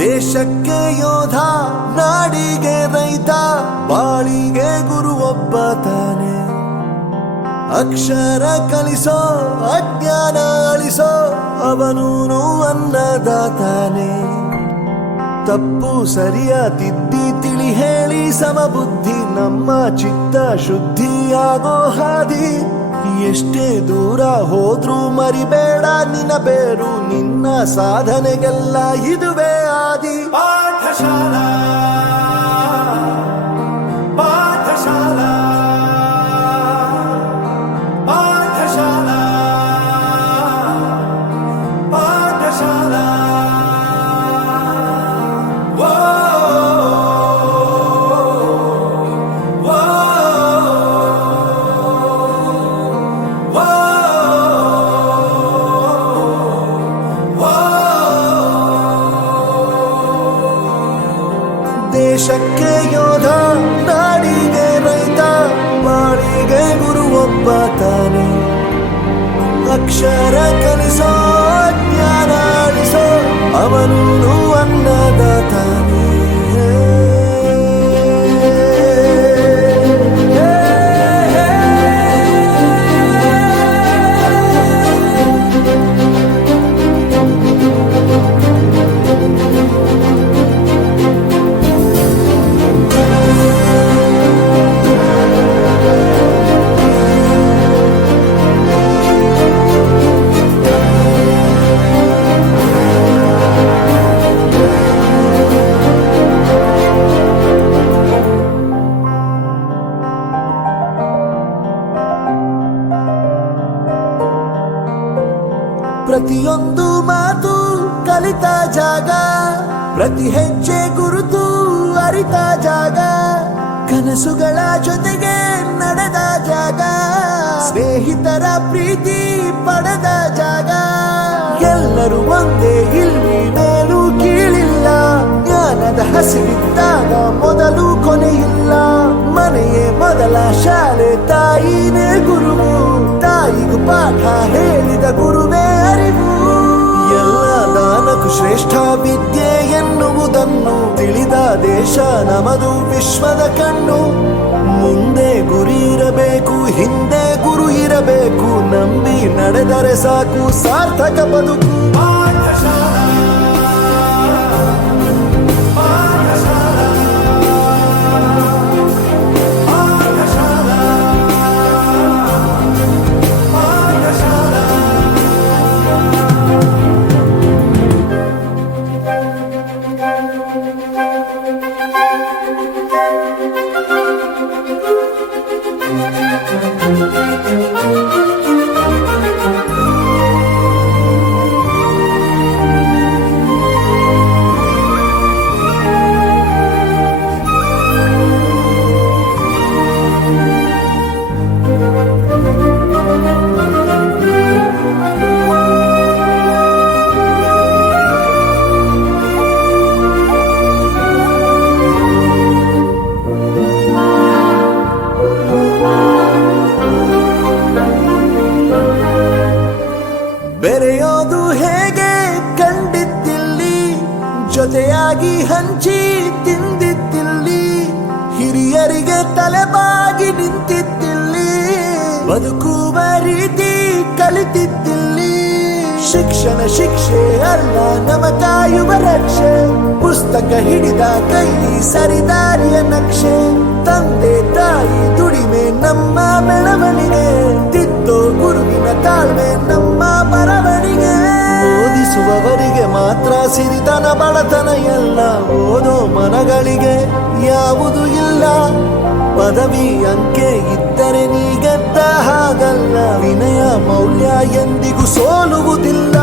ದೇಶಕ್ಕೆ ಯೋಧ, ನಾಡಿಗೆ ರೈತ, ಬಾಳಿಗೆ ಗುರು ಒಬ್ಬ ತಾನೆ. ಅಕ್ಷರ ಕಲಿಸೋ, ಅಜ್ಞಾನ ಅಳಿಸೋ, ಅವನೂನು ಅನ್ನದಾತಾನೆ. ತಪ್ಪು ಸರಿಯ ತಿದ್ದಿ ತಿಳಿ ಹೇಳಿ ಸಮಬುದ್ಧಿ ನಮ್ಮ ಚಿತ್ತ ಶುದ್ಧಿಯಾಗೋ ಹಾದಿ. ಎಷ್ಟೇ ದೂರ ಹೋದ್ರೂ ಮರಿಬೇಡ ನಿನ್ನ ಬೇರು, ನಿನ್ನ ಸಾಧನೆಗೆಲ್ಲ ಇದುವೇ ಆದಿ. ಪಾಠಶಾಲಾ ಪಾಠಶಾಲಾ ಪಾಠಶಾಲಾ ಪಾಠಶಾಲಾ. ದೇಶಕ್ಕೆ ಯೋಧ, ನಾಡಿಗೆ ರೈತ, ಬಾಳಿಗೆ ಗುರು ಒಬ್ಬ ತಾನೆ. ಅಕ್ಷರ ಕಲಿಸೋ, ಜ್ಞಾನ ಅಳಿಸೋ, ಅವನೂನು ಅನ್ನದಾತಾನೆ. ಪ್ರತಿಯೊಂದು ಮಾತು ಕಲಿತ ಜಾಗ, ಪ್ರತಿ ಹೆಜ್ಜೆ ಗುರುತು ಅರಿತ ಜಾಗ, ಕನಸುಗಳ ಜೊತೆಗೆ ನಡೆದ ಜಾಗ, ಸ್ನೇಹಿತರ ಪ್ರೀತಿ ಪಡೆದ ಜಾಗ. ಎಲ್ಲರೂ ಒಂದೇ, ಇಲ್ಲಿ ಮೇಲೂ ಕೀಳಿಲ್ಲ, ಜ್ಞಾನದ ಹಸಿವಿದ್ದಾಗ ಮೊದಲು ಕೊನೆಯಿಲ್ಲ. ಮನೆಯೇ ಮೊದಲ ಶಾಲೆ, ತಾಯಿನೇ ಗುರುವು, ತಾಯಿಗೂ ಪಾಠ ಹೇಳಿದ ಗುರುವೇ ಅರಿವು. ಎಲ್ಲ ದಾನಕ್ಕೂ ಶ್ರೇಷ್ಠ ವಿದ್ಯೆ ಎನ್ನುವುದನ್ನು ತಿಳಿದ ದೇಶ ನಮದು, ವಿಶ್ವದ ಕಣ್ಣು. ಮುಂದೆ ಗುರಿ ಇರಬೇಕು, ಹಿಂದೆ ಗುರು ಇರಬೇಕು, ನಂಬಿ ನಡೆದರೆ ಸಾಕು ಸಾರ್ಥಕ ಬದುಕು. ಬೆರೆಯೋದು ಹೇಗೆ ಕಂಡಿದ್ದಿಲ್ಲಿ, ಜೊತೆಯಾಗಿ ಹಂಚಿ ತಿಂದಿದ್ದಿಲ್ಲಿ, ಹಿರಿಯರಿಗೆ ತಲೆಬಾಗಿ ನಿಂತಿದ್ದಿಲ್ಲಿ, ಬದುಕುವ ರೀತಿ ಕಲಿತಿದ್ದಿಲ್ಲಿ. ಶಿಕ್ಷಣ ಶಿಕ್ಷೆ ಅಲ್ಲ, ನಮ ಕಾಯುವ ರಕ್ಷೆ, ಪುಸ್ತಕ ಹಿಡಿದ ಕೈ ಸರಿದಾರಿಯ ನಕ್ಷೆ. ತಂದೆ ತಾಯಿ ದುಡಿಮೆ ನಮ್ಮ ಬೆಳವಣಿಗೆ, ತಿದ್ದೋ ಗುರುವಿನ ತಾಳ್ಮೆ ನಮ್ಮ ಬರವಣಿಗೆ. ಓದಿಸುವವರಿಗೆ ಮಾತ್ರ ಸಿರಿತನ ಬಡತನ ಎಲ್ಲ, ಓದೋ ಮನಗಳಿಗೆ ಯಾವುದು ಇಲ್ಲ. ಪದವಿ ಅಂಕೆ ಇದ್ದರೆ ನೀ ಗೆದ್ದ ಹಾಗಲ್ಲ, ವಿನಯ ಮೌಲ್ಯ ಎಂದಿಗೂ ಸೋಲುವುದಿಲ್ಲ.